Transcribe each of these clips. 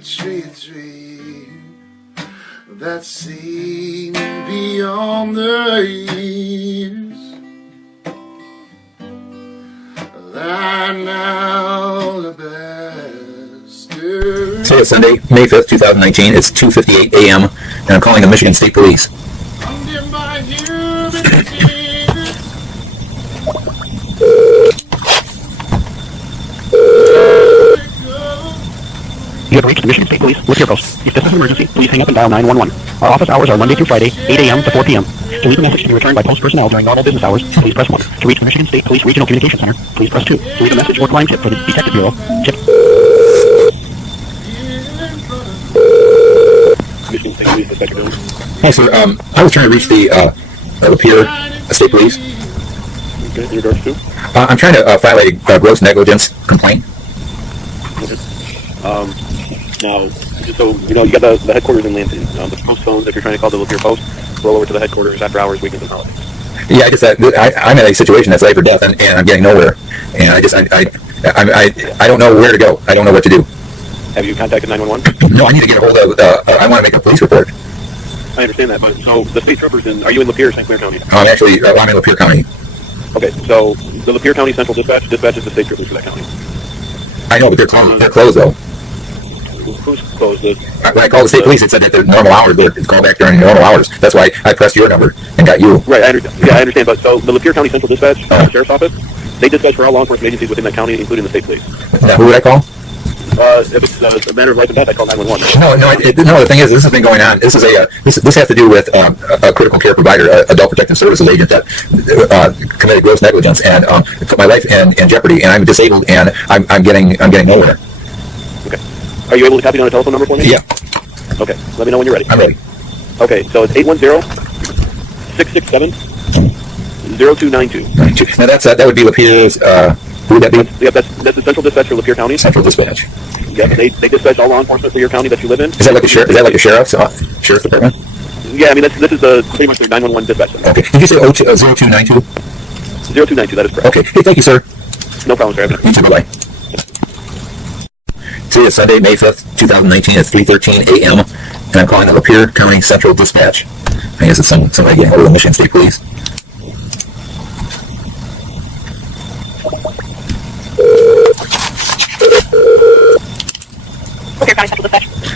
dream that's seen beyond the years that now the best. Today is Sunday, May 5th, 2019. It's 2:58 a.m. and I'm calling the Michigan State Police. You have reached the Michigan State Police with your post. If this is an emergency, please hang up and dial 911. Our office hours are Monday through Friday, 8 a.m. to 4 p.m. To leave a message to be returned by post personnel during normal business hours, please press 1. To reach the Michigan State Police Regional Communication Center, please press 2. To leave a message or crime tip for the Detective Bureau, tip. Michigan State Police Detective Bureau. Hi, sir. I was trying to reach the Lapeer State Police. Okay, in regards to? I'm trying to file a gross negligence complaint. Okay. Now, just so you know, you got the headquarters in Lansing. The post phones, if you're trying to call the Lapeer Post, roll over to the headquarters after hours, weekends, and holidays. Yeah, I'm in a situation that's life or death, and I'm getting nowhere. And I don't know where to go. I don't know what to do. Have you contacted 911? No, I need to get a hold of. I want to make a police report. I understand that, but so the state troopers are you in Lapeer or St. Clair County? I'm in Lapeer County. Okay, so the Lapeer County Central Dispatch dispatches the state troopers for that county. I know, but they're closed. They're closed though. Who's closed? When I called the state police, it said that they're normal hours. They're called back during normal hours. That's why I pressed your number and got you. Right, I understand. But so the Lapeer County Central Dispatch, Sheriff's Office, they dispatch for all law enforcement agencies within that county, including the state police. Now, who would I call? If it's a matter of life and death, I call 911. No. The thing is, this has been going on. This is this has to do with a critical care provider, adult protective services agent that committed gross negligence and put my life in jeopardy. And I'm disabled, and I'm getting nowhere. Okay. Are you able to copy down a telephone number for me? Yeah. Okay. Let me know when you're ready. I'm ready. Okay. So it's 810-667-0292. Now that would be Lapeer's. Who would that be? Yep, that's the Central Dispatch for Lapeer County. Central Dispatch. Yep, they dispatch all law enforcement for your county that you live in. Is that like a sheriff? Is that like a sheriff's department? Yeah, I mean this is pretty much the 911 dispatch center. Okay. Did you say 0292? 0292. That is correct. Okay. Hey, thank you, sir. No problem, sir. You too. Bye. Today is Sunday, May 5th, 2019. It's 3:13 a.m. and I'm calling the Lapeer County Central Dispatch. I guess it's somebody getting hold of the Michigan State Police.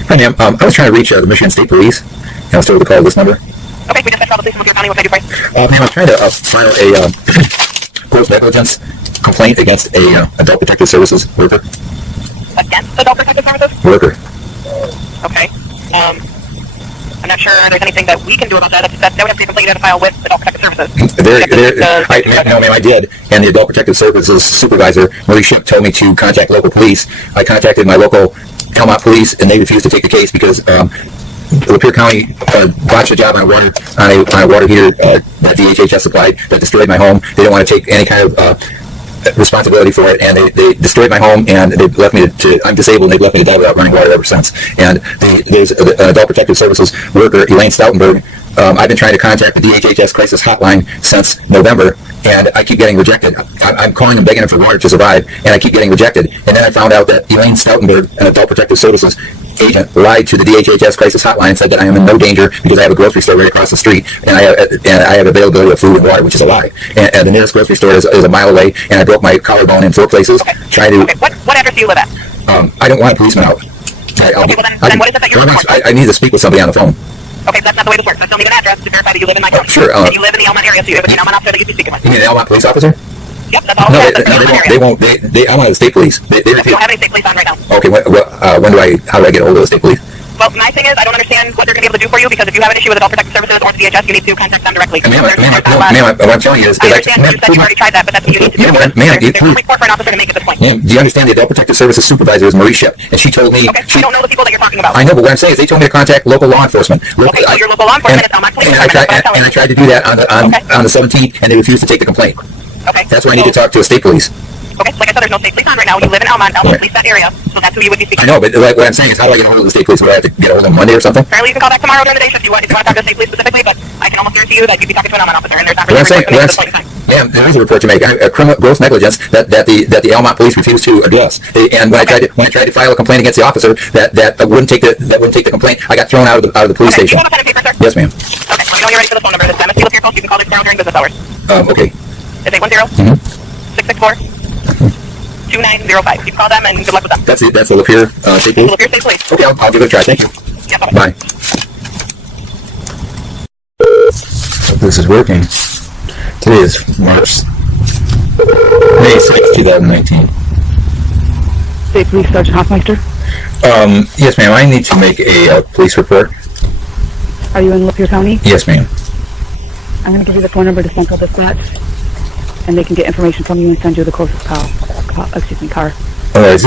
Hi, ma'am. I was trying to reach the Michigan State Police, and I was told to call this number. Okay, we dispatch all the police in Lapeer County. What can I do for you? Ma'am, I'm trying to file a gross negligence complaint against a adult protective services worker. Against adult protective services? Worker. Okay. I'm not sure there's anything that we can do about that. That would have to be completed in a file with adult protective services. No, ma'am, I did. And the adult protective services supervisor, Marie Ship, told me to contact local police. I contacted my local Calmont police, and they refused to take the case because Lapeer County botched a job on a water heater that DHHS supplied that destroyed my home. They didn't want to take any kind of responsibility for it, and they destroyed my home, and they left me to I'm disabled, and they've left me to die without running water ever since. And there's an adult protective services worker, ELAINE Stoutenburg. I've been trying to contact the DHHS crisis hotline since November, and I keep getting rejected. I'm calling them, begging them for water to survive, and I keep getting rejected. And then I found out that ELAINE Stoutenburg, an adult protective services agent, lied to the DHHS crisis hotline and said that I am in no danger because I have a grocery store right across the street, and I have availability of food and water, which is a lie. And the nearest grocery store is a mile away, and I broke my collarbone in 4 places. Okay. What address do you live at? I don't want a policeman out. Then what is it that you're looking for? I need to speak with somebody on the phone. Okay, that's not the way this works. I still need an address to verify that you live in my county. Sure. And you live in the Elmont area, so you have an Elmont officer that you can speak with. You mean an Elmont police officer? Yep, that's all. No, they won't. I want the state police. They We don't have any state police on right now. Okay, how do I get a hold of the state police? Well, my thing is, I don't understand what they're going to be able to do for you, because if you have an issue with adult protective services or the DHS, you need to contact them directly. Ma'am, what I'm telling you is... I understand you said you've already tried that, but that's what you need to do. There's no report for an officer to make at this point. Ma'am, do you understand the adult protective services supervisor is Marie Ship, and she told me... Okay, I don't know the people that you're talking about. I know, but what I'm saying is they told me to contact local law enforcement. Okay, so your local law enforcement is not my police department. And I tried to do that on the 17th, and they refused to take the complaint. Okay. That's why I need to talk to a state police. Okay, like I said, there's no state police on right now. You live in Elmont police that area, so that's who you would be speaking to. I know, but what I'm saying is, how do I get a hold of the state police? Do I have to get a hold of them Monday or something? Apparently you can call back tomorrow during the day shift if you want to talk to the state police specifically, but I can almost guarantee you that you'd be talking to an Elmont officer, and there's not really a report to make at this point in time. Ma'am, there is a report to make. A criminal gross negligence that the Almont police refused to address. And when I tried to file a complaint against the officer that wouldn't take the complaint, I got thrown out of the police station. Do you have a pen and paper, sir? Yes, ma'am. Okay. When you know you're ready for the phone number, this is MSC Lapeer County. You can call this down during business hours. Okay. It's 810-664-2905. You can call them and good luck with them. That's it. That's the Lapeer State Police. Lapeer State Police. Okay, I'll give it a try. Thank you. Yeah, Bye. Hope this is working. Today is May 6, 2019. State Police Sergeant Hoffmeister. Yes, ma'am. I need to make a police report. Are you in Lapeer County? Yes, ma'am. I'm going to give you the phone number to Central Dispatch, and they can get information from you and send you the closest car. Is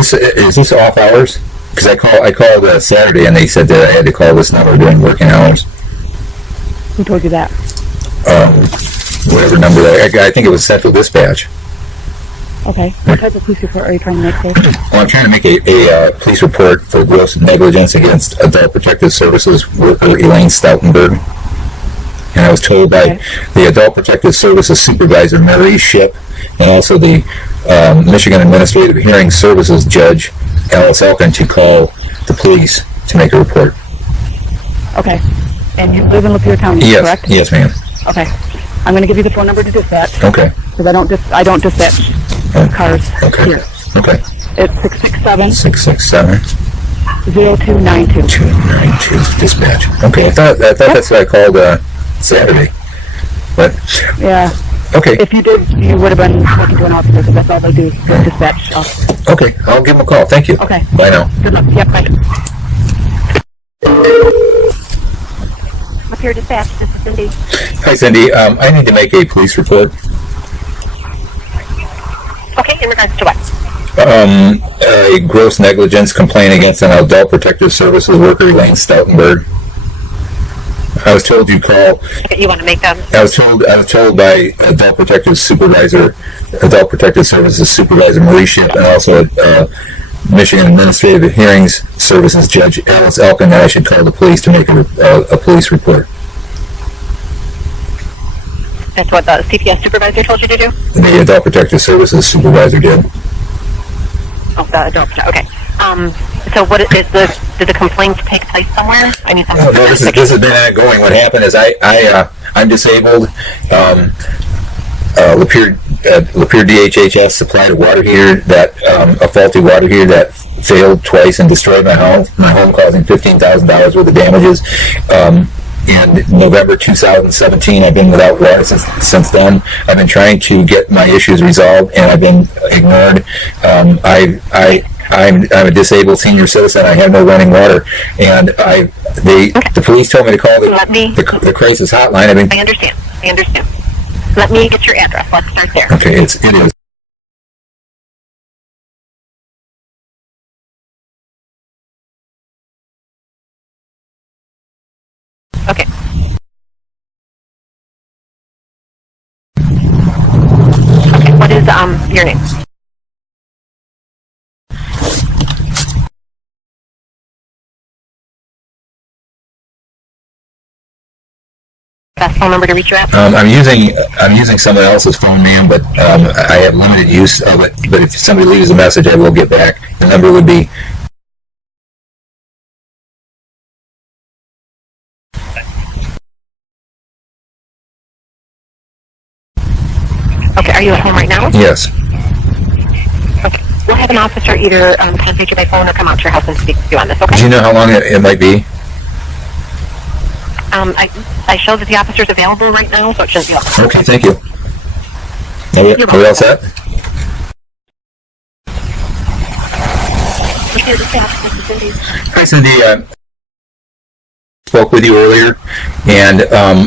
this off hours? Because I called Saturday and they said that I had to call this number during working hours. Who told you that? Whatever number that I think it was Central Dispatch. Okay. What type of police report are you trying to make, sir? Well, I'm trying to make a police report for gross negligence against Adult Protective Services worker ELAINE Stoutenburg. And I was told by the Adult Protective Services Supervisor Mary Shipp and also the Michigan Administrative Hearing Services Judge Alice Elkin to call the police to make a report. Okay. And you live in Lapeer County, correct? Yes, ma'am. Okay. I'm going to give you the phone number to dispatch. Okay. Because I don't dispatch cars here. Okay. It's 667 667 0292. 292 dispatch. Okay. I thought that's what I called Saturday. But Yeah. okay. If you did, you would have been talking to an officer, because that's all they do, is dispatch. Okay. I'll give him a call. Thank you. Okay. Bye now. Good luck. Yep, bye. Lapeer Dispatch, this is Cindy. Hi, Cindy. I need to make a police report. Okay, in regards to what? A gross negligence complaint against an Adult Protective Services worker, ELAINE Stoutenburg. I was told you call. You want to make them? I was told by Adult Protective Services Supervisor Mary Shipp and also Michigan Administrative Hearings Services Judge Alice Elkin that I should call the police to make a police report. That's what the CPS supervisor told you to do? The Adult Protective Services Supervisor did. Oh, the adult. Okay. So what is did the complaint take place somewhere? I need some. No, this has been ongoing. What happened is I'm disabled. Lapeer DHHS supplied a water heater a faulty water heater that failed twice and destroyed my home, causing $15,000 worth of damages. In November 2017, I've been without water since then. I've been trying to get my issues resolved, and I've been ignored. I'm a disabled senior citizen. I have no running water, and the police told me to call the crisis hotline. I understand. Let me get your address. Let's start there. Okay, it is. Okay. Okay. What is your name? Best phone number to reach you at? I'm using someone else's phone, ma'am, but I have limited use of it. But if somebody leaves a message, I will get back. The number would be. Okay. Are you at home right now? Yes. Okay. We'll have an officer either contact you by phone or come out to your house and speak with you on this. Okay. Do you know how long it might be? I show that the officer's available right now, so it shouldn't be long. Okay, thank you. Are we all set? Hi, Cindy. Spoke with you earlier, and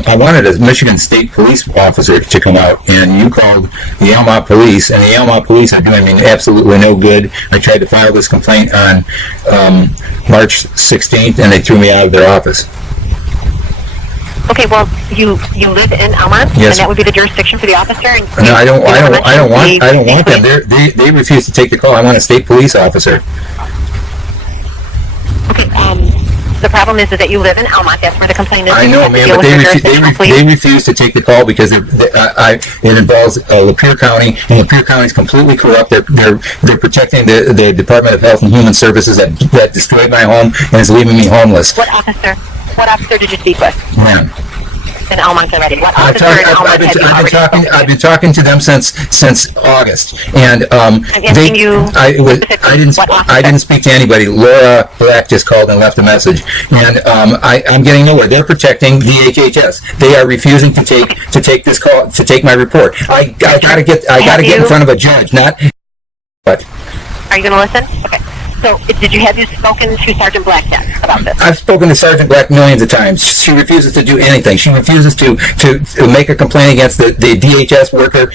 I wanted a Michigan State Police officer to come out, and you called the Almont Police, and the Almont Police are doing me absolutely no good. I tried to file this complaint on March 16th, and they threw me out of their office. Okay, well, you live in Almont, yes, and that would be the jurisdiction for the officer. And no, I don't want them. They refuse to take the call. I want a state police officer. Okay, The problem is that you live in Elmont. That's where the complaint is. I know, man, but they refuse to take the call because it involves Lapeer County, and Lapeer County is completely corrupt. They're protecting the Department of Health and Human Services that destroyed my home and is leaving me homeless. What officer did you speak with? Man. In Elmont already. What officer in Elmont I've been talking to them since August, and I didn't speak to anybody. Laura Black just called and left a message, and I'm getting nowhere. They're protecting DHHS. They are refusing to take this call, to take my report. I gotta get in front of a judge. Not. But. Are you going to listen? Okay. So, have you spoken to Sergeant Black yet about this? I've spoken to Sergeant Black millions of times. She refuses to do anything. She refuses to make a complaint against the DHS worker,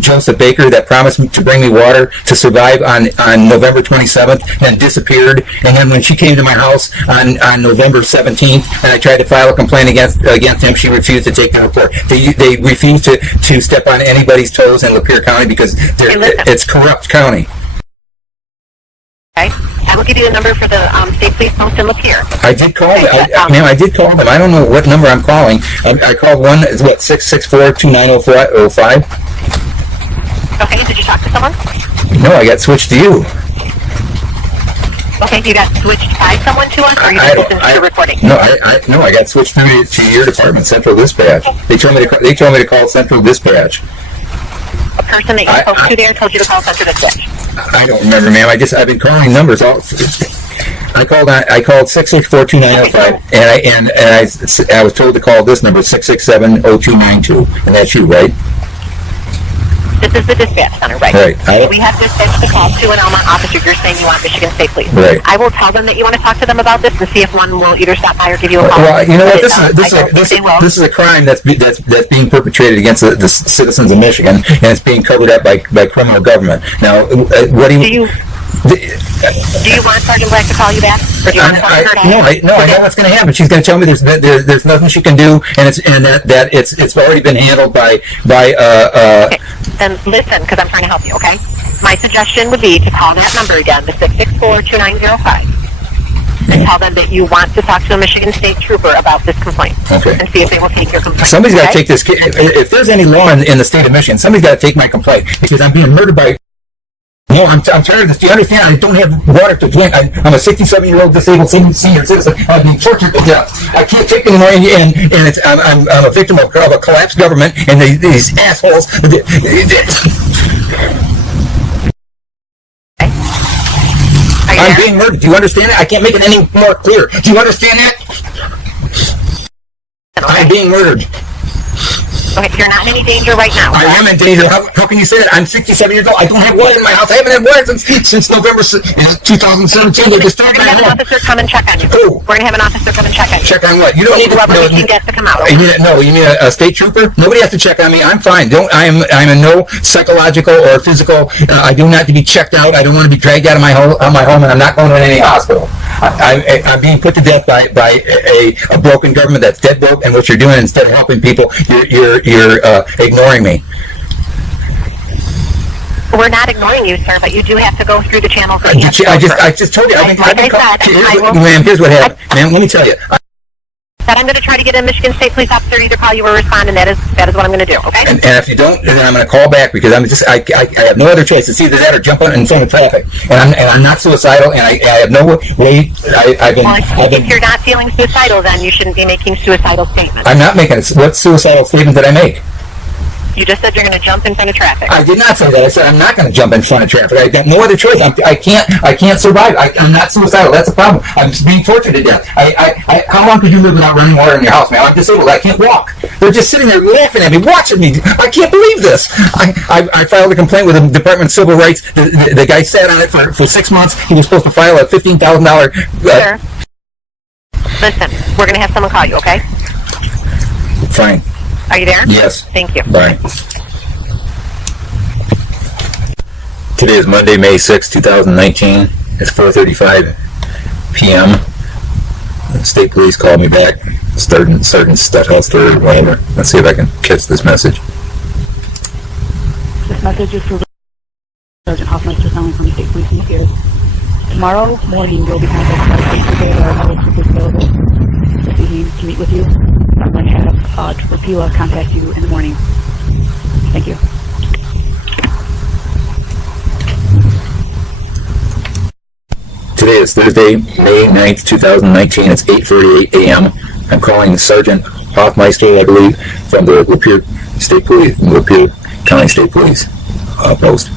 Joseph Baker, that promised to bring me water to survive on November 27th and disappeared. And then when she came to my house on November 17th and I tried to file a complaint against him, she refused to take the report. They refuse to step on anybody's toes in Lapeer County because it's corrupt county. Okay. I will give you the number for the state police post in Lapeer. I did call them. Ma'am, I did call them. I don't know what number I'm calling. I called 664-2905. Okay, did you talk to someone? No, I got switched to you. Okay, you got switched by someone to us, or you just listened to the recording? No, I got switched to your department, Central Dispatch. Okay. They told me to call Central Dispatch. A person that you're supposed to there told you to call Central Dispatch. I don't remember, ma'am. I've been calling numbers all. I called 664-2905, and I was told to call this number 667-0292, and that's you, right? This is the dispatch center, right? Right. We have dispatched the call to an Elmont officer. You're saying you want Michigan State Police. Right. I will tell them that you want to talk to them about this and see if one will either stop by or give you a call. Well, you know what? This is a crime that's being perpetrated against the citizens of Michigan, and it's being covered up by criminal government. Now, what do you? Do you want Sergeant Black to call you back? Or do you want to her to No, I know what's going to happen. She's going to tell me there's nothing she can do, and it's already been handled by. Okay. Then listen, because I'm trying to help you. Okay. My suggestion would be to call that number again, the 664-2905, and tell them that you want to talk to a Michigan State trooper about this complaint. Okay. And see if they will take your complaint. Somebody's got to take this. If there's any law in the state of Michigan, somebody's got to take my complaint because I'm being murdered by. No, I'm tired of this. Do you understand? I don't have water to drink. I'm a 67-year-old disabled senior citizen. I'm being tortured to death. I can't take anymore, and I'm a victim of a collapsed government and these assholes. I'm being murdered. Do you understand it? I can't make it any more clear. Do you understand that? I'm being murdered. Okay, you're not in any danger right now. I am in danger. How can you say that? I'm 67 years old. I don't have water in my house. I haven't had water since November 2017. They just started my home. We're going to have an officer come and check on you. Who? We're going to have an officer come and check on you. Check on what? You don't need to get to come out. You mean a state trooper? Nobody has to check on me. I'm fine. I'm in no psychological or physical. I do not have to be checked out. I don't want to be dragged out of my home, and I'm not going to any hospital. I'm being put to death by a broken government that's dead broke, and what you're doing instead of helping people, you're ignoring me. We're not ignoring you, sir, but you do have to go through the channels. I just told you. Ma'am, here's what happened. Ma'am, let me tell you. I'm going to try to get a Michigan State police officer to either call you or respond, and that is what I'm going to do. Okay. And if you don't, then I'm going to call back because I have no other choice. It's either that or jump in front of traffic. And I'm not suicidal, and I have no way. If you're not feeling suicidal, then you shouldn't be making suicidal statements. I'm not making it. What suicidal statement did I make? You just said you're going to jump in front of traffic. I did not say that. I said I'm not going to jump in front of traffic. I got no other choice. I can't survive. I'm not suicidal. That's the problem. I'm being tortured to death. How long could you live without running water in your house, man? I'm disabled. I can't walk. They're just sitting there laughing at me, watching me. I can't believe this. I filed a complaint with the Department of Civil Rights. The guy sat on it for 6 months. He was supposed to file a $15,000. Sir, listen. We're going to have someone call you. Okay? Fine. Are you there? Yes. Thank you. Bye. Today is Monday, May 6, 2019. It's 4:35 p.m. The state police called me back. Sergeant Stuthouse, third whatever. Let's see if I can catch this message. This message is for Sergeant Hoffmeister calling from the state police in here. Tomorrow morning, you'll be contacted by the police today or another troopers available this evening to meet with you. I'm going to have Rapila contact you in the morning. Thank you. Today is Thursday, May 9th, 2019. It's 8:48 a.m. I'm calling Sergeant Hoffmeister, I believe, from the Lapeer State Police, Lapeer County State Police post.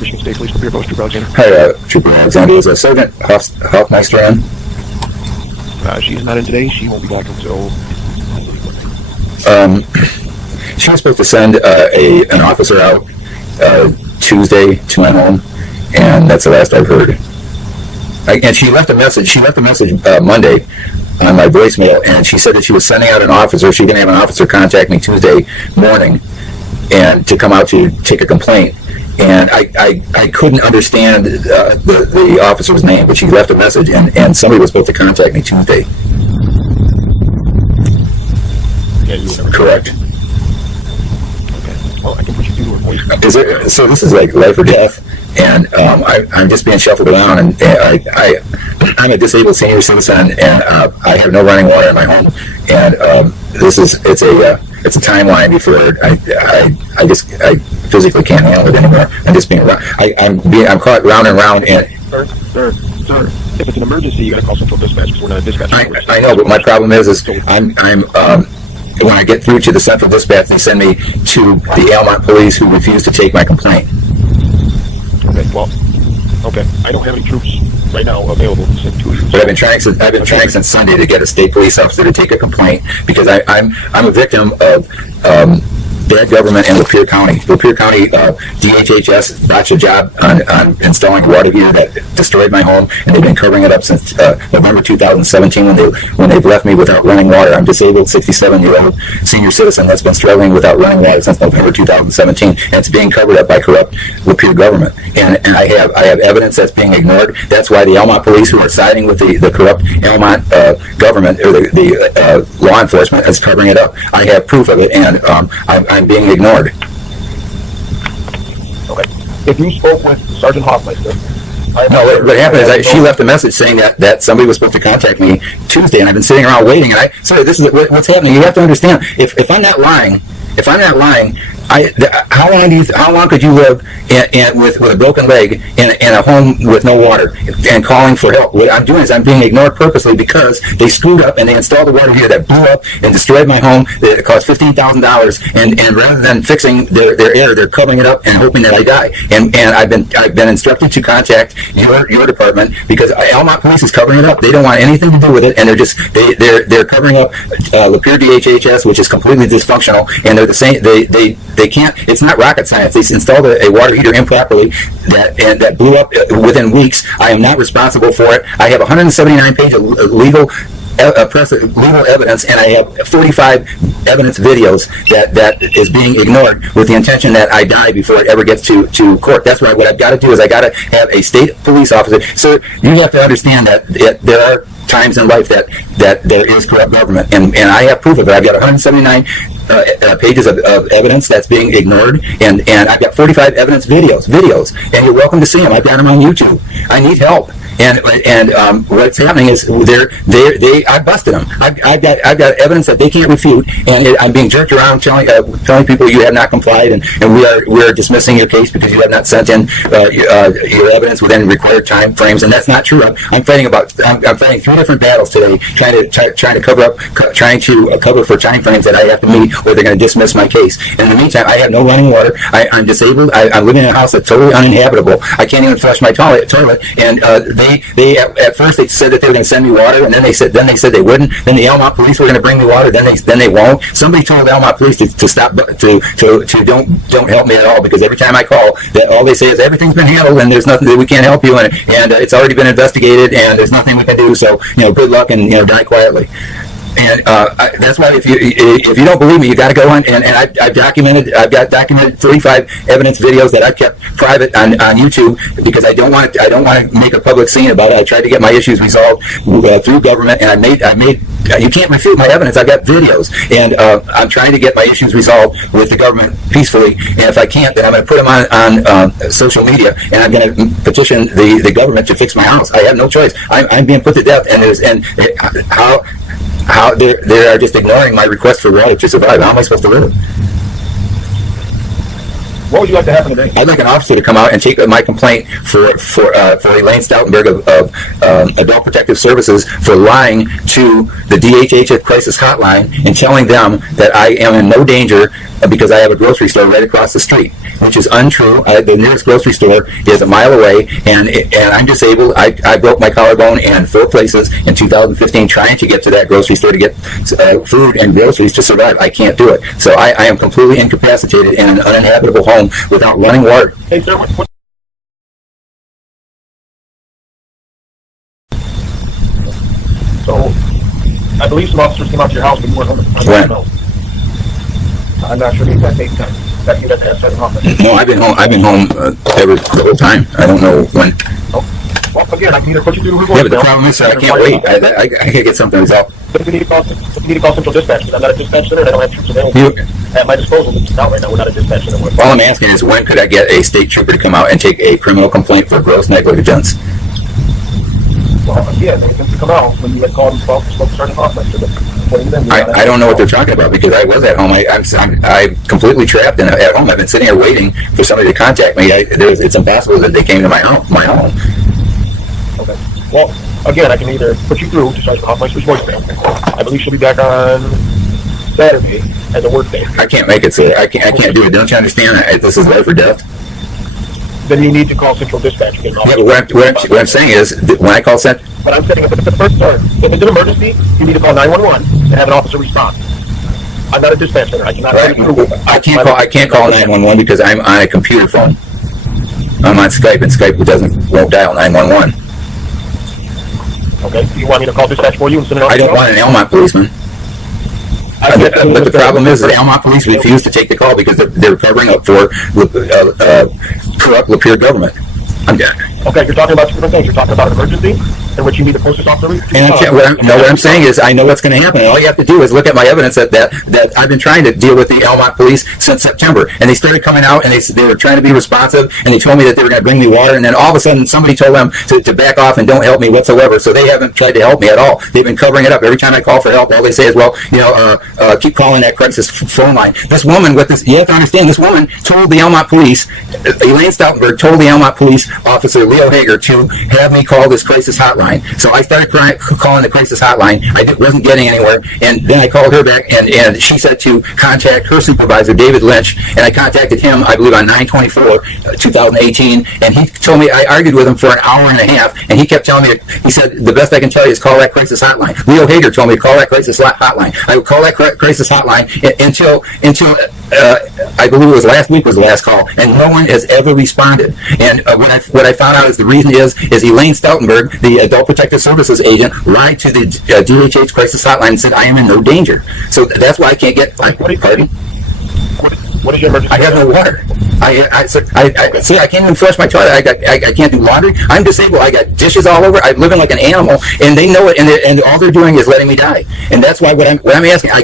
Michigan State Police, Lapeer Post, Trooper Alexander. Hi, Trooper Alexander. Is Sergeant Hoffmeister in? She's not in today. She won't be back until... She was supposed to send an officer out Tuesday to my home, and that's the last I've heard. And she left a message. She left a message Monday on my voicemail, and she said that she was sending out an officer. She's going to have an officer contact me Tuesday morning, and to come out to take a complaint. And I couldn't understand the officer's name, but she left a message, and somebody was supposed to contact me Tuesday. Yeah, you were never... Correct. Okay. Well, I can put you through to her voice. Is there, so this is like life or death, and I'm just being shuffled around, and I'm a disabled senior citizen, and I have no running water in my home, and it's a timeline before I physically can't handle it anymore. I'm just being I'm caught round and round, and Sir, if it's an emergency, you gotta call Central Dispatch because we're not a dispatch. I know, but my problem is I'm when I get through to the Central Dispatch, they send me to the Almont Police, who refuse to take my complaint. Okay, well, okay. I don't have any troops right now available to send to you. But I've been trying since Sunday to get a state police officer to take a complaint because I'm a victim of bad government in Lapeer County. Lapeer County DHHS botched a job on installing water heater that destroyed my home, and they've been covering it up since November 2017 when they've left me without running water. I'm disabled, 67-year-old senior citizen that's been struggling without running water since November 2017, and it's being covered up by corrupt Lapeer government. And I have evidence that's being ignored. That's why the Almont Police, who are siding with the corrupt Almont government or the law enforcement, is covering it up. I have proof of it, and I'm being ignored. Okay. If you spoke with Sergeant Hoffmeister... No, what happened is she left a message saying that somebody was supposed to contact me Tuesday, and I've been sitting around waiting, and this is what's happening. You have to understand, if I'm not lying, how long could you live with a broken leg in a home with no water and calling for help? What I'm doing is I'm being ignored purposely because they screwed up and they installed a water heater that blew up and destroyed my home. It cost $15,000, and rather than fixing their error, they're covering it up and hoping that I die. And I've been instructed to contact your department because Almont Police is covering it up. They don't want anything to do with it, and they're covering up Lapeer DHHS, which is completely dysfunctional, and they're the same. They can't. It's not rocket science. They installed a water heater improperly that blew up within weeks. I am not responsible for it. I have 179 pages of legal evidence, and I have 45 evidence videos that is being ignored with the intention that I die before it ever gets to court. That's right. What I've got to do is I got to have a state police officer. So you have to understand that there are times in life that there is corrupt government, and I have proof of it. I've got 179 pages of evidence that's being ignored, and I've got 45 evidence videos, and you're welcome to see them. I've got them on YouTube. I need help. And what's happening is I busted them. I've got evidence that they can't refute, and I'm being jerked around telling people you have not complied, and we are dismissing your case because you have not sent in your evidence within required time frames, and that's not true. I'm fighting 3 different battles today, trying to cover for time frames that I have to meet, or they're going to dismiss my case. In the meantime, I have no running water. I'm disabled. I'm living in a house that's totally uninhabitable. I can't even flush my toilet, and they at first they said that they were going to send me water, and then they said they wouldn't. Then the Almont Police were going to bring me water. Then they won't. Somebody told the Almont Police to stop to don't help me at all, because every time I call, that all they say is everything's been handled and there's nothing that we can't help you, and it's already been investigated and there's nothing we can do. So good luck and die quietly. And that's why if you don't believe me, you got to go on and I've got documented 35 evidence videos that I've kept private on YouTube because I don't want to make a public scene about it. I tried to get my issues resolved through government, and I made you can't refute my evidence. I've got videos, and I'm trying to get my issues resolved with the government peacefully. And if I can't, then I'm going to put them on social media, and I'm going to petition the government to fix my house. I have no choice. I'm being put to death, and how they are just ignoring my request for water to survive. How am I supposed to live? What would you like to happen today? I'd like an officer to come out and take my complaint for ELAINE Stoutenburg of Adult Protective Services for lying to the DHHS crisis hotline and telling them that I am in no danger because I have a grocery store right across the street, which is untrue. The nearest grocery store is a mile away, and I'm disabled. I broke my collarbone in 4 places in 2015 trying to get to that grocery store to get food and groceries to survive. I can't do it. So I am completely incapacitated in an uninhabitable home without running water. Hey, sir, what? So, I believe some officers came out to your house, but you weren't home. When? I'm not sure the exact date time. That you guys have office. No, I've been home the whole time. I don't know when. Oh. Well, again, I can either put you through the Yeah, but the problem is I can't wait. I can't get something resolved. If you need to call Central Dispatch, because I'm not a dispatch center, and I don't have troops available at my disposal. It's out right now. We're not a dispatch center. All I'm asking is when could I get a state trooper to come out and take a criminal complaint for gross negligence? Well, yeah, they can come out when you had called and spoke to Sergeant Hoffmeister. I don't know what they're talking about because I was at home. I'm completely trapped at home. I've been sitting here waiting for somebody to contact me. It's impossible that they came to my home. Okay. Well, again, I can either put you through to Sergeant Hoffmeister's voicemail. I believe she'll be back on Saturday as a work day. I can't make it, sir. I can't do it. Don't you understand? This is life or death. Then you need to call Central Dispatch again. Yeah, but what I'm saying is, when I call Central... But I'm saying if it's an emergency, you need to call 911 and have an officer respond. I'm not a dispatch center. I cannot. Right. I can't call 911 because I'm on a computer phone. I'm on Skype, and Skype won't dial 911. Okay. Do you want me to call dispatch for you and send it out? I don't want an Elmont policeman. But the problem is the Elmont police refuse to take the call because they're covering up for corrupt Lapeer government. Okay, you're talking about two different things. You're talking about an emergency in which you need to post this off the route. And what I'm saying is I know what's going to happen. And all you have to do is look at my evidence that I've been trying to deal with the Elmont police since September. And they started coming out and they were trying to be responsive, and they told me that they were going to bring me water, and then all of a sudden somebody told them to back off and don't help me whatsoever. So they haven't tried to help me at all. They've been covering it up. Every time I call for help, all they say is, well, keep calling that crisis phone line. This woman with this, you have to understand, this woman told the Elmont police, ELAINE Stoutenburg told the Elmont police officer Leo Hager to have me call this crisis hotline. So I started calling the crisis hotline. I wasn't getting anywhere, and then I called her back, and she said to contact her supervisor, David Lynch, and I contacted him, I believe, on 9/24/2018, and he told me, I argued with him for an hour and a half, and he kept telling me, he said, the best I can tell you is call that crisis hotline. Leo Hager told me to call that crisis hotline. I would call that crisis hotline until I believe it was last week was the last call, and no one has ever responded. And what I found out is the reason is ELAINE Stoutenburg, the Adult Protective Services agent, lied to the DHHS crisis hotline and said I am in no danger. So that's why I can't get. Pardon? What is your emergency? I have no water. See, I can't even flush my toilet. I can't do laundry. I'm disabled. I got dishes all over. I'm living like an animal, and they know it. And all they're doing is letting me die. And that's why what I'm asking. I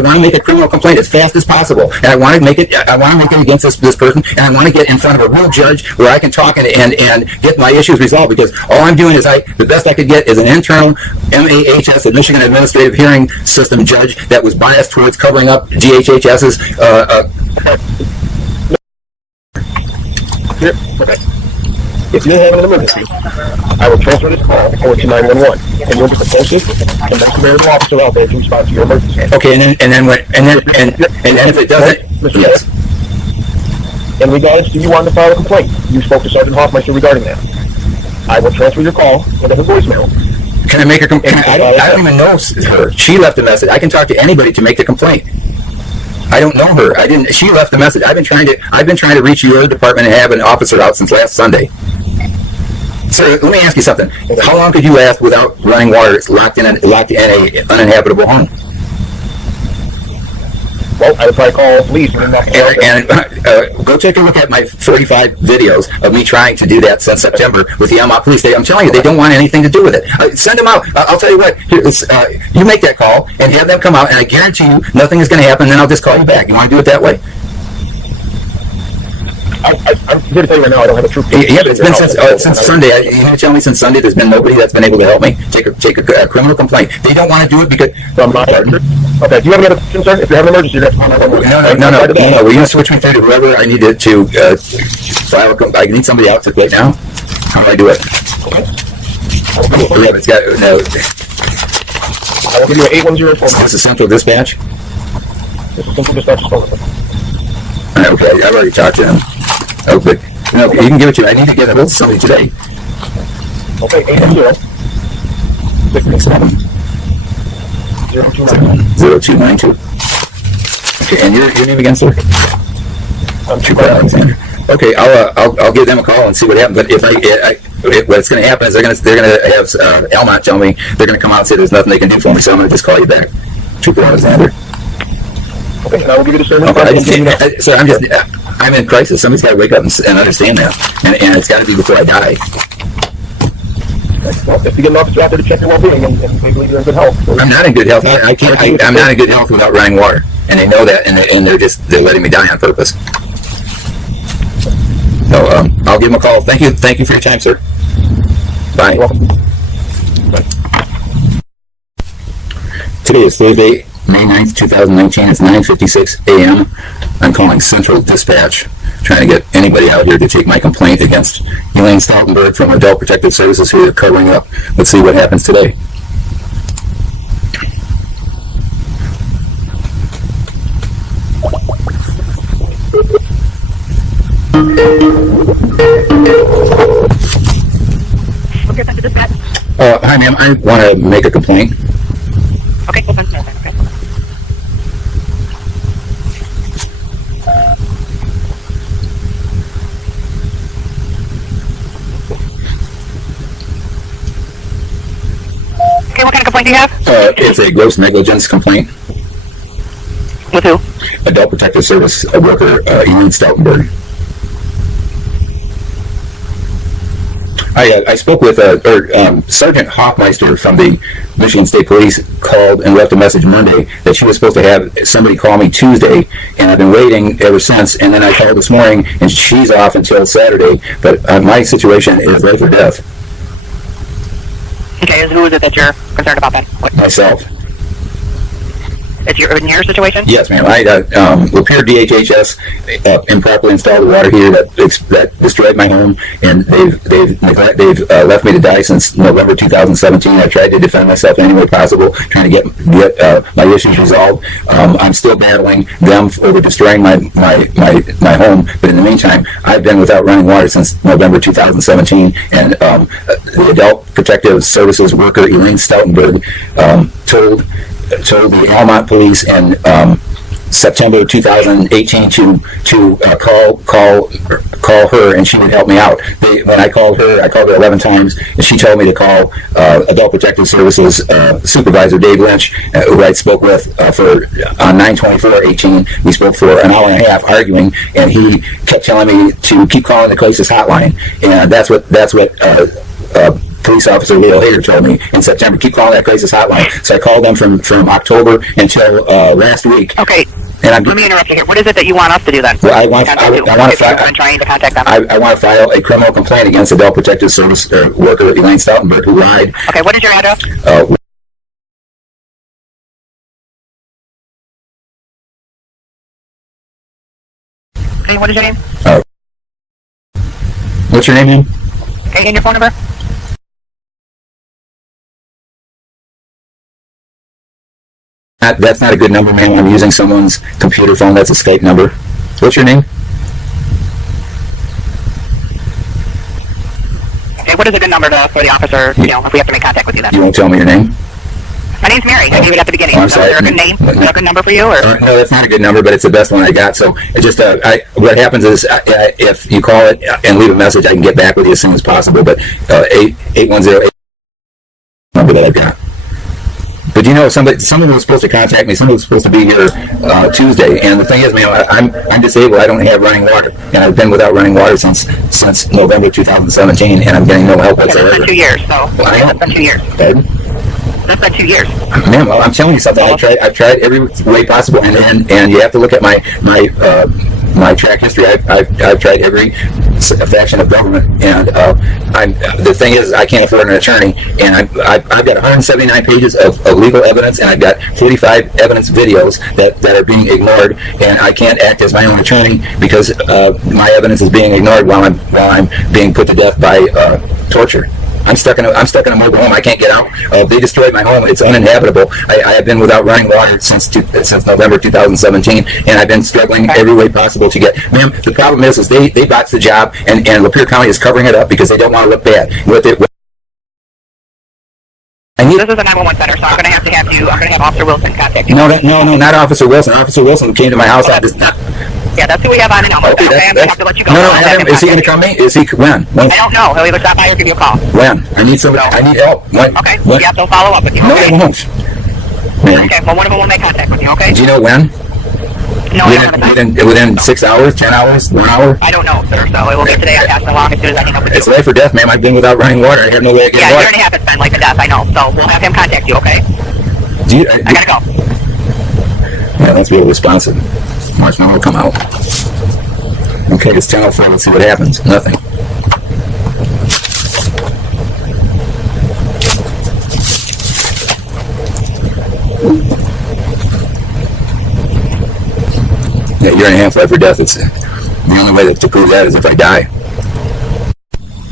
want to make a criminal complaint as fast as possible, and I want to make it against this person, and I want to get in front of a real judge where I can talk and get my issues resolved. Because all I'm doing is the best I could get is an internal MAHS, the Michigan Administrative Hearing System judge, that was biased towards covering up DHHS's. Okay. If you're having an emergency, I will transfer this call over to 911, and you'll get the closest and most available officer out there to respond to your emergency. Okay, and then if it doesn't, yes. In regards to you wanting to file a complaint, you spoke to Sergeant Hoffmeister regarding that. I will transfer your call and have a voicemail. Can I make a complaint? I don't even know her. She left a message. I can talk to anybody to make the complaint. I don't know her. She left a message. I've been trying to reach your department and have an officer out since last Sunday. Sir, let me ask you something. How long could you last without running water locked in an uninhabitable home? Well, I would probably call police. And go take a look at my 45 videos of me trying to do that since September with the Elmont Police. I'm telling you, they don't want anything to do with it. Send them out. I'll tell you what. You make that call and have them come out, and I guarantee you nothing is going to happen. Then I'll just call you back. You want to do it that way? I'm here to tell you right now, I don't have a true. Yeah, but it's been since Sunday. You tell me since Sunday there's been nobody that's been able to help me take a criminal complaint. They don't want to do it because from my partner. Okay, do you have any other concern? If you have an emergency, you have to call 911. No. We're going to switch me through to whoever I need to file. I need somebody out right now. How do I do it? Yeah, it's got no. I will give you an 810 phone. This is Central Dispatch. This is Central Dispatch phone. Okay, I've already talked to him. Oh, but no, you can give it to me. I need to get a hold of somebody today. Okay, 810-0292. Okay, and your name again, sir? Trooper Alexander. Okay, I'll give them a call and see what happens. But what's going to happen is they're going to have Elmont tell me they're going to come out and say there's nothing they can do for me, so I'm going to just call you back, Trooper Alexander. Okay, and I will give you the service. Sir, I'm in crisis. Somebody's got to wake up and understand that, and it's got to be before I die. Well, if you get an officer out there to check your well-being and they believe you're in good health. I'm not in good health. I'm not in good health without running water, and they know that, and they're letting me die on purpose. So I'll give them a call. Thank you for your time, sir. Bye. You're welcome. Today is Thursday, May 9th, 2019. It's 9:56 a.m. I'm calling Central Dispatch, trying to get anybody out here to take my complaint against ELAINE Stoutenburg from Adult Protective Services, who are covering up. Let's see what happens today. Okay, Central Dispatch. Hi, ma'am. I want to make a complaint. Okay, hold on. Okay. Okay, what kind of complaint do you have? It's a gross negligence complaint. With who? Adult Protective Service worker, ELAINE Stoutenburg. I spoke with Sergeant Hoffmeister from the Michigan State Police, called and left a message Monday that she was supposed to have somebody call me Tuesday, and I've been waiting ever since. And then I called this morning, and she's off until Saturday. But my situation is life or death. Okay, who is it that you're concerned about then? Myself. Is in your situation? Yes, ma'am. Lapeer DHHS improperly installed a water heater that destroyed my home, and they've left me to die since November 2017. I tried to defend myself in any way possible, trying to get my issues resolved. I'm still battling them over destroying my home, but in the meantime, I've been without running water since November 2017, and the Adult Protective Services worker, ELAINE Stoutenburg, told the Elmont Police in September 2018 to call her, and she would help me out. When I called her 11 times, and she told me to call Adult Protective Services supervisor Dave Lynch, who I spoke with on 9/24/18. We spoke for an hour and a half arguing, and he kept telling me to keep calling the crisis hotline, and that's what Police Officer Leo Hager told me in September. Keep calling that crisis hotline. So I called them from October until last week. Okay. And let me interrupt you here. What is it that you want us to do then? Well, I want to file. Trying to contact them. I want to file a criminal complaint against Adult Protective Service worker ELAINE Stoutenburg, who lied. Okay. What is your address? Okay. What is your name? What's your name, ma'am? Okay. And your phone number? That's not a good number, ma'am. I'm using someone's computer phone. That's a Skype number. What's your name? Okay, what is a good number for the officer, if we have to make contact with you then? You won't tell me your name? My name's Mary. I gave it at the beginning. I'm So sorry. is there a good name? Is there a good number for you? Or? No, that's not a good number, but it's the best one I got. So it's just what happens is if you call it and leave a message, I can get back with you as soon as possible. But 810 number that I've got. But you know, someone was supposed to contact me. Someone was supposed to be here Tuesday. And the thing is, man, I'm disabled. I don't have running water, and I've been without running water since November 2017, and I'm getting no help whatsoever. It's been 2 years. So it's been 2 years. Pardon? It's been 2 years. Man, well, I'm telling you something. I've tried every way possible, and you have to look at my track history. I've tried every faction of government, and the thing is, I can't afford an attorney, and I've got 179 pages of legal evidence, and I've got 45 evidence videos that are being ignored, and I can't act as my own attorney because my evidence is being ignored while I'm being put to death by torture. I'm stuck in a mobile home. I can't get out. They destroyed my home. It's uninhabitable. I have been without running water since November 2017, and I've been struggling every way possible to get. Ma'am, the problem is they botched the job, and Lapeer County is covering it up because they don't want to look bad. This is a 911 center, so I'm going to have Officer Wilson contact you. No, not Officer Wilson. Officer Wilson came to my house. Yeah, that's who we have on and on. Okay, I'm going to have to let you go. No, is he going to come me? Is he, when? I don't know. He'll either stop by or give you a call. When? I need somebody, I need help. When? Okay, when? yeah, they'll follow up with you. No, Okay? they won't. Man. Okay, well, one of them will make contact with you, okay? Do you know when? No, I don't have a time. Within 6 hours, 10 hours, 1 hour? I don't know, sir, so it will get today. I pass it along as soon as I can help with you. It's life or death, ma'am. I've been without running water. I have no way of getting Yeah, water. year and a half it's been like a death, I know. So we'll have him contact you, okay? I gotta go. Yeah, let's be responsive. Marshmallow will come out. Okay, it's 10:04. Let's see what happens. Nothing. Yeah, year and a half life or death. It's the only way to prove that is if I die.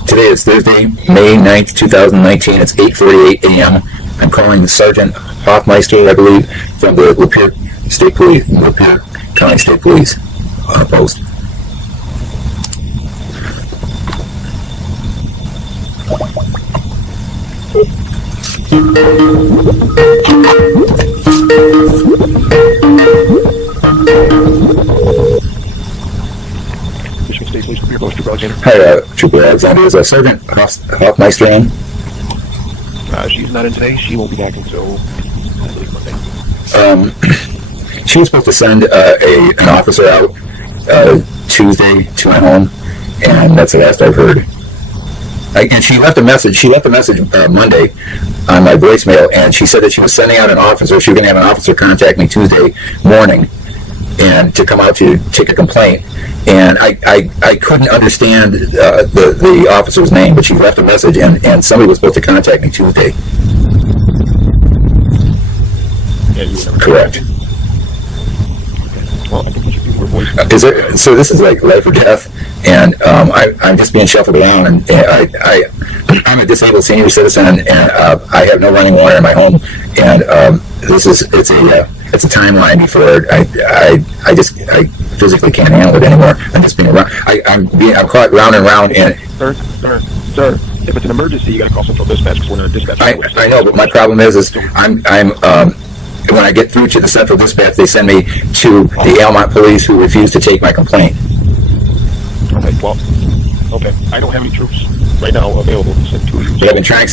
Today is Thursday, May 9th, 2019. It's 8:48 a.m. I'm calling Sergeant Hoffmeister, I believe, from the Lapeer State Police, Lapeer County State Police post. Michigan State Police, Lapeer County, Trooper Alexander. Hi, Trooper Alexander. Is Sergeant Hoffmeister in? She's not in today. She won't be back until I believe Monday. She was supposed to send an officer out Tuesday to my home, and that's the last I've heard. And she left a message. She left a message Monday on my voicemail, and she said that she was sending out an officer. She was going to have an officer contact me Tuesday morning, and to come out to take a complaint. And I couldn't understand the officer's name, but she left a message, and somebody was supposed to contact me Tuesday. Yeah, you were never. Correct. Well, I think we should do her voice. Is there, so this is like life or death, and I'm just being shuffled around, and I'm a disabled senior citizen, and I have no running water in my home, and it's a timeline before I physically can't handle it anymore. I'm just being around. I'm caught round and round, and Sir, if it's an emergency, you got to call Central Dispatch because we're in a dispatch. I know, but my problem is I'm when I get through to the Central Dispatch, they send me to the Almont Police, who refuse to take my complaint. Okay, well, okay. I don't have any troops right now available to send to you. I've been trying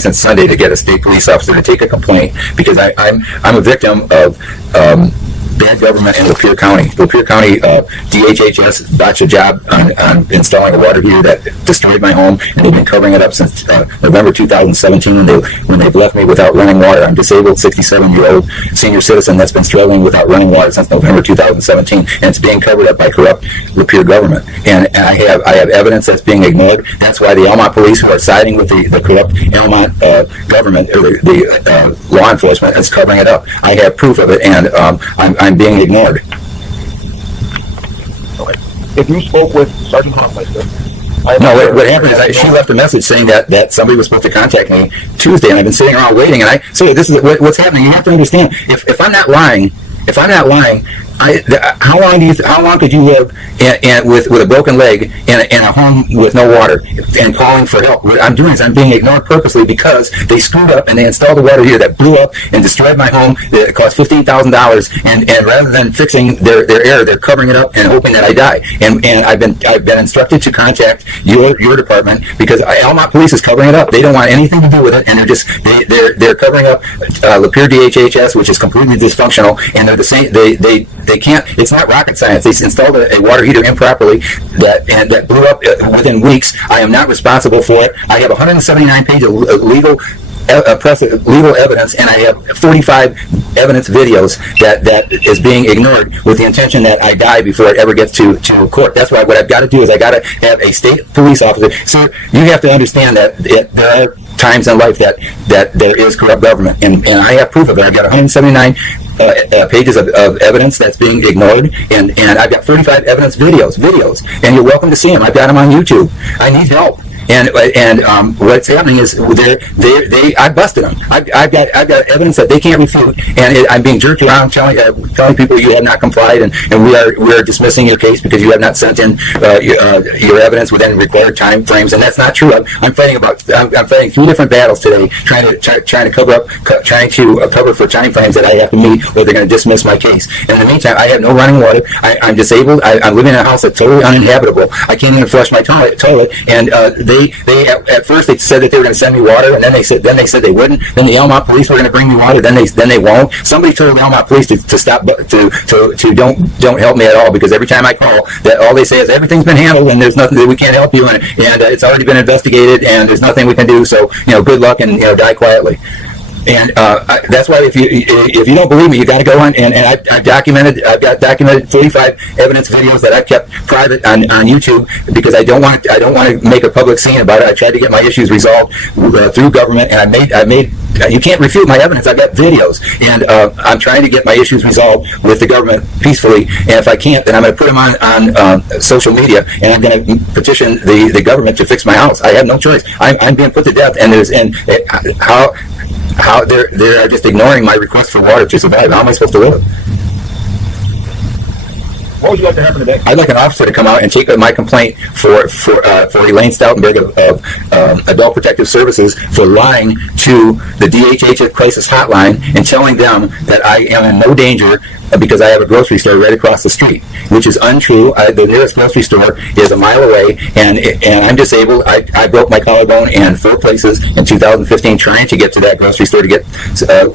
since Sunday to get a state police officer to take a complaint because I'm a victim of bad government in Lapeer County. Lapeer County DHHS botched a job on installing a water heater that destroyed my home, and they've been covering it up since November 2017 when they've left me without running water. I'm a disabled 67-year-old senior citizen that's been struggling without running water since November 2017, and it's being covered up by corrupt Lapeer government. And I have evidence that's being ignored. That's why the Almont Police, who are siding with the corrupt Almont government, or the law enforcement, is covering it up. I have proof of it, and I'm being ignored. Okay. If you spoke with Sergeant Hoffmeister, what happened is she left a message saying that somebody was supposed to contact me Tuesday, and I've been sitting around waiting. And I say, this is what's happening. You have to understand. If I'm not lying, how long could you live with a broken leg and a home with no water and calling for help? What I'm doing is I'm being ignored purposely because they screwed up and they installed a water heater that blew up and destroyed my home. It cost $15,000, and rather than fixing their error, they're covering it up and hoping that I die. And I've been instructed to contact your department because Elmont Police is covering it up. They don't want anything to do with it, and they're covering up Lapeer DHHS, which is completely dysfunctional, and they're the same. They can't. It's not rocket science. They installed a water heater improperly that blew up within weeks. I am not responsible for it. I have 179 pages of legal evidence, and I have 45 evidence videos that is being ignored with the intention that I die before it ever gets to court. That's why what I've got to do is I got to have a state police officer. Sir, you have to understand that there are times in life that there is corrupt government, and I have proof of it. I've got 179 pages of evidence that's being ignored, and I've got 45 evidence videos, and you're welcome to see them. I've got them on YouTube. I need help. And what's happening is I busted them. I've got evidence that they can't refute, and I'm being jerked around telling people you have not complied, and we are dismissing your case because you have not sent in your evidence within required time frames, and that's not true. I'm fighting 3 different battles today, trying to cover for time frames that I have to meet, or they're going to dismiss my case. In the meantime, I have no running water. I'm disabled. I'm living in a house that's totally uninhabitable. I can't even flush my toilet, and they at first they said that they were going to send me water, and then they said they wouldn't. Then the Elmont Police were going to bring me water. Then they won't. Somebody told the Elmont Police to stop to don't help me at all, because every time I call, that all they say is everything's been handled and there's nothing that we can't help you, and it's already been investigated and there's nothing we can do. So good luck and die quietly. And that's why if you don't believe me, you got to go on and I've got documented 45 evidence videos that I've kept private on YouTube, because I don't want to make a public scene about it. I tried to get my issues resolved through government, and I made you can't refute my evidence. I've got videos, and I'm trying to get my issues resolved with the government peacefully. And if I can't, then I'm going to put them on social media, and I'm going to petition the government to fix my house. I have no choice. I'm being put to death, and how they're just ignoring my request for water to survive. How am I supposed to live? What would you like to happen today? I'd like an officer to come out and take my complaint for ELAINE Stoutenburg of Adult Protective Services for lying to the DHHS crisis hotline and telling them that I am in no danger because I have a grocery store right across the street, which is untrue. The nearest grocery store is a mile away, and I'm disabled. I broke my collarbone in 4 places in 2015 trying to get to that grocery store to get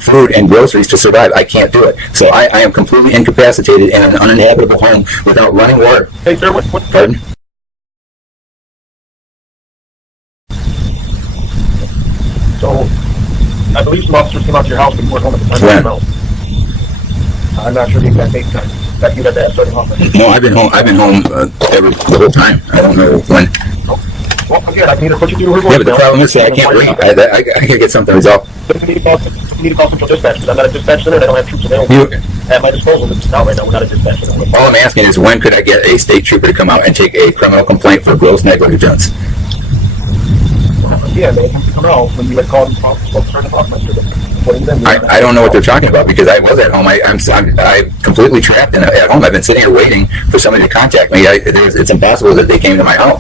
food and groceries to survive. I can't do it. So I am completely incapacitated in an uninhabitable home without running water. Hey, sir, what? Pardon? So, I believe some officers came out to your house before home at the time. When? I'm not sure the exact date time. In fact, you'd have to ask certain officers. No, I've been home the whole time. I don't know when. Well, again, I can either put you through her voicemail. Yeah, but the problem is I can't wait. I can get something resolved. You need to call Central Dispatch, because I'm not a dispatch center and I don't have troops available at my disposal. It's not right now. We're not a dispatch center. All I'm asking is, when could I get a state trooper to come out and take a criminal complaint for gross negligence? Yeah, they can come out when you had called and spoke to certain officers. I don't know what they're talking about, because I was at home. I'm completely trapped at home. I've been sitting here waiting for somebody to contact me. It's impossible that they came to my home.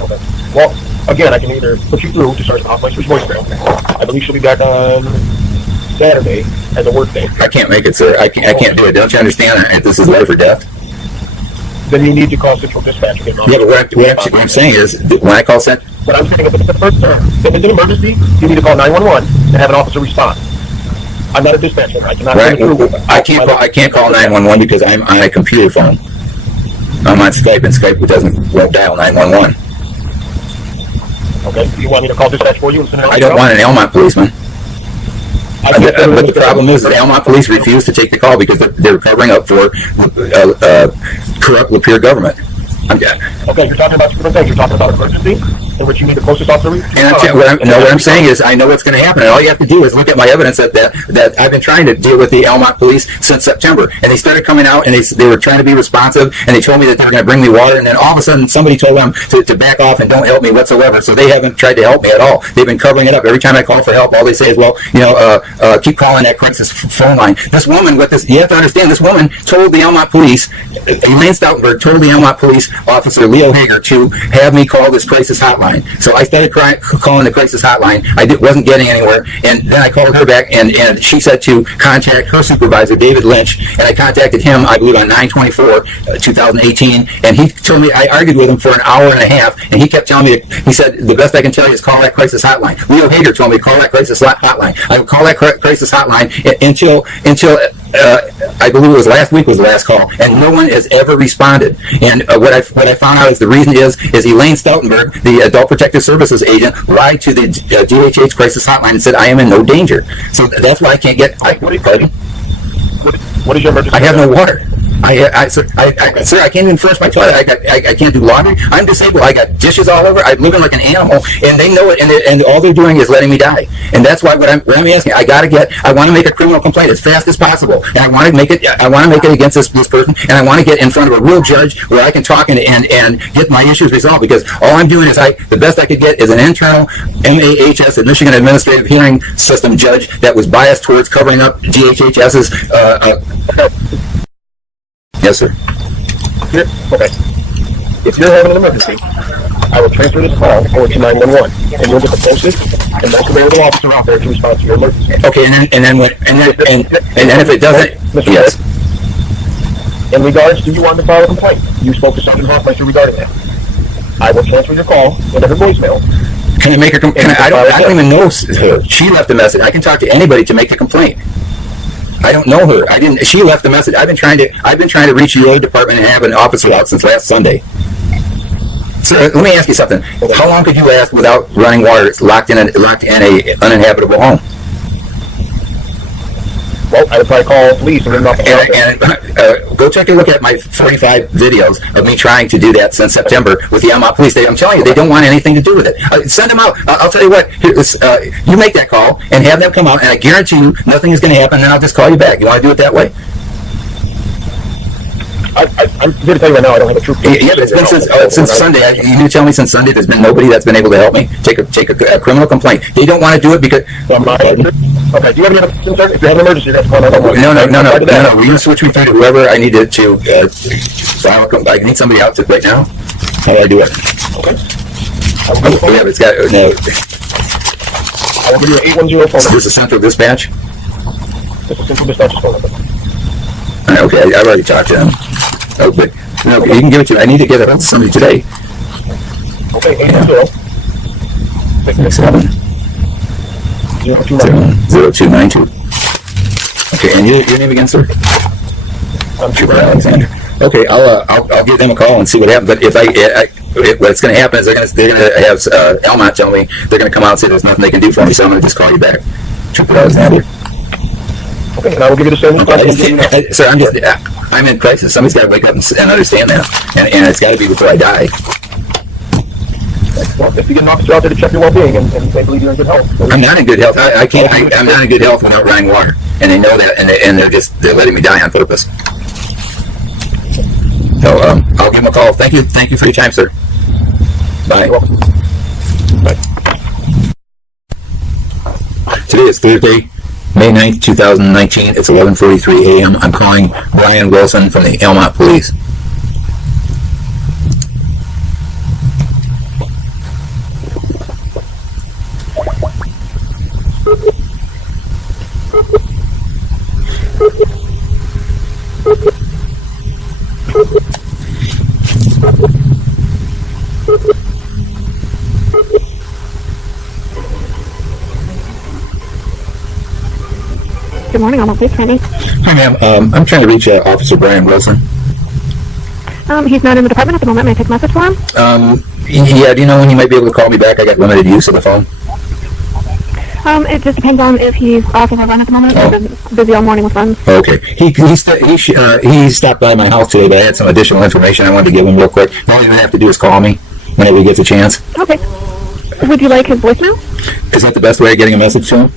Okay. Well, again, I can either put you through to Sergeant Hoffmeister's voicemail. I believe she'll be back on Saturday as a work day. I can't make it, sir. I can't do it. Don't you understand? This is life or death. Then you need to call Central Dispatch. Yeah, but what I'm saying is, when I call Central... What I'm saying is, if it's an emergency, you need to call 911 and have an officer respond. I'm not a dispatcher. I cannot. Right. I can't call 911 because I'm on a computer phone. I'm on Skype, and Skype won't dial 911. Okay. You want me to call dispatch for you and send it out? I don't want an Elmont policeman. But the problem is, the Elmont police refuse to take the call because they're covering up for corrupt Lapeer government. Okay, you're talking about different things. You're talking about emergency. in which you need the closest officer. And what I'm saying is, I know what's going to happen, and all you have to do is look at my evidence that I've been trying to deal with the Elmont police since September, and they started coming out, and they were trying to be responsive, and they told me that they were going to bring me water, and then all of a sudden somebody told them to back off and don't help me whatsoever. So they haven't tried to help me at all. They've been covering it up. Every time I call for help, all they say is, well, keep calling that crisis phone line. This woman with this, you have to understand, this woman told the Elmont police, ELAINE Stoutenburg told the Elmont police officer Leo Hager to have me call this crisis hotline. So I started calling the crisis hotline. I wasn't getting anywhere, and then I called her back, and she said to contact her supervisor, David Lynch, and I contacted him, I believe, on 9/24/2018, and he told me, I argued with him for an hour and a half, and he kept telling me, he said, the best I can tell you is call that crisis hotline. Leo Hager told me to call that crisis hotline. I would call that crisis hotline until I believe it was last week was the last call, and no one has ever responded. And what I found out is the reason is ELAINE Stoutenburg, the Adult Protective Services agent, lied to the DHHS crisis hotline and said I am in no danger. So that's why I can't get. What is your emergency? I have no water. Sir, I can't even flush my toilet. I can't do laundry. I'm disabled. I got dishes all over. I'm living like an animal, and they know it. And all they're doing is letting me die. And that's why what I'm asking. I want to make a criminal complaint as fast as possible. And I want to make it against this person. And I want to get in front of a real judge where I can talk and get my issues resolved. Because all I'm doing is the best I could get is an internal MAHS, the Michigan Administrative Hearing System judge that was biased towards covering up DHHS's. Yes, sir. Okay. If you're having an emergency, I will transfer this call over to 911, and you'll get the closest and most available officer out there to respond to your emergency. Okay, and then if it doesn't, Mr. yes. In regards to you wanting to file a complaint, you spoke to Sergeant Hoffmeister regarding that. I will transfer your call into her voicemail. Can I make a complaint? I don't even know her. She left a message. I can talk to anybody to make the complaint. I don't know her. She left a message. I've been trying to reach your department and have an officer out since last Sunday. So let me ask you something. How long could you last without running water? It's locked in a uninhabitable home. Well, I would probably call police and go take a look at my 45 videos of me trying to do that since September with the Elmont police. I'm telling you, they don't want anything to do with it. Send them out. I'll tell you what. You make that call and have them come out, and I guarantee you nothing is going to happen. And then I'll just call you back. You want to do it that way? I'm here to tell you right now, I don't have a true. Yeah, but it's been since Sunday. You need to tell me since Sunday there's been nobody that's been able to help me take a criminal complaint. They don't want to do it because. Okay, do you have any concern? If you have an emergency, you have to call 911. No. We're going to switch me through to whoever I need to file a complaint. I need somebody out right now. How do I do it? Okay. Yeah, but it's got no. I will give you an 810 phone. Is this a central dispatch? This is central dispatch's phone number. Okay, I've already talked to them. Oh, but no, you can give it to me. I need to get it to somebody today. Okay, 810. 667 0292. Okay, and your name again, sir? I'm Trooper Alexander. Okay, I'll give them a call and see what happens. But if what's going to happen is they're going to have Elmont tell me they're going to come out and say there's nothing they can do for me, so I'm going to just call you back, Trooper Alexander. Okay, and I will give you the same response. Sir, I'm in crisis. Somebody's got to wake up and understand that, and it's got to be before I die. Well, if you get an officer out there to check your well-being and they believe you're in good health. I'm not in good health. I'm not in good health without running water, and they know that, and they're letting me die on purpose. So I'll give them a call. Thank you for your time, sir. Bye. Bye. Today is Thursday, May 9th, 2019. It's 11:43 a.m. I'm calling Brian Wilson from the Elmont Police. Good morning, I'm Lapeer County. Hi, ma'am. I'm trying to reach Officer Brian Wilson. He's not in the department at the moment. May I take a message for him? Yeah, do you know when you might be able to call me back? I got limited use of the phone. It just depends on if he's off of a run at the moment. Oh. He's been busy all morning with runs. Okay. He stopped by my house today, but I had some additional information I wanted to give him real quick. All you have to do is call me. whenever he gets a chance. Okay. Would you like his voicemail? Is that the best way of getting a message to him?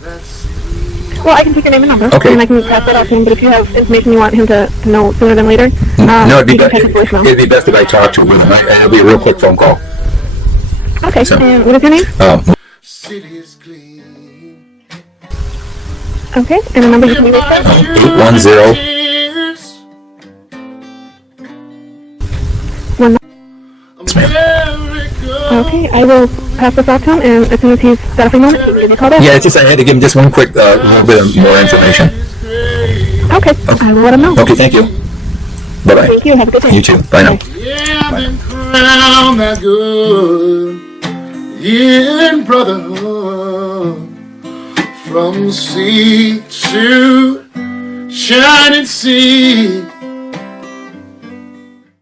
Well, I can take your name and number, Okay. and I can pass that out to him. But if you have information you want him to know sooner than later, No, you can take his voicemail. it'd be best if I talk to him. It'll be a real quick phone call. Okay. So- And what is your name? City is clean. Okay. And the number you can use for? 810. Okay. I will pass this off to him, and as soon as he's got a free moment, he can give me a call back. Yeah, it's just I had to give him just one quick little bit of more information. Okay. I will let him know. Okay, thank you. Bye-bye. Thank you. Have a good day. You too. Bye now. Yeah, I've been crowned that good in brotherhood from sea to shining sea.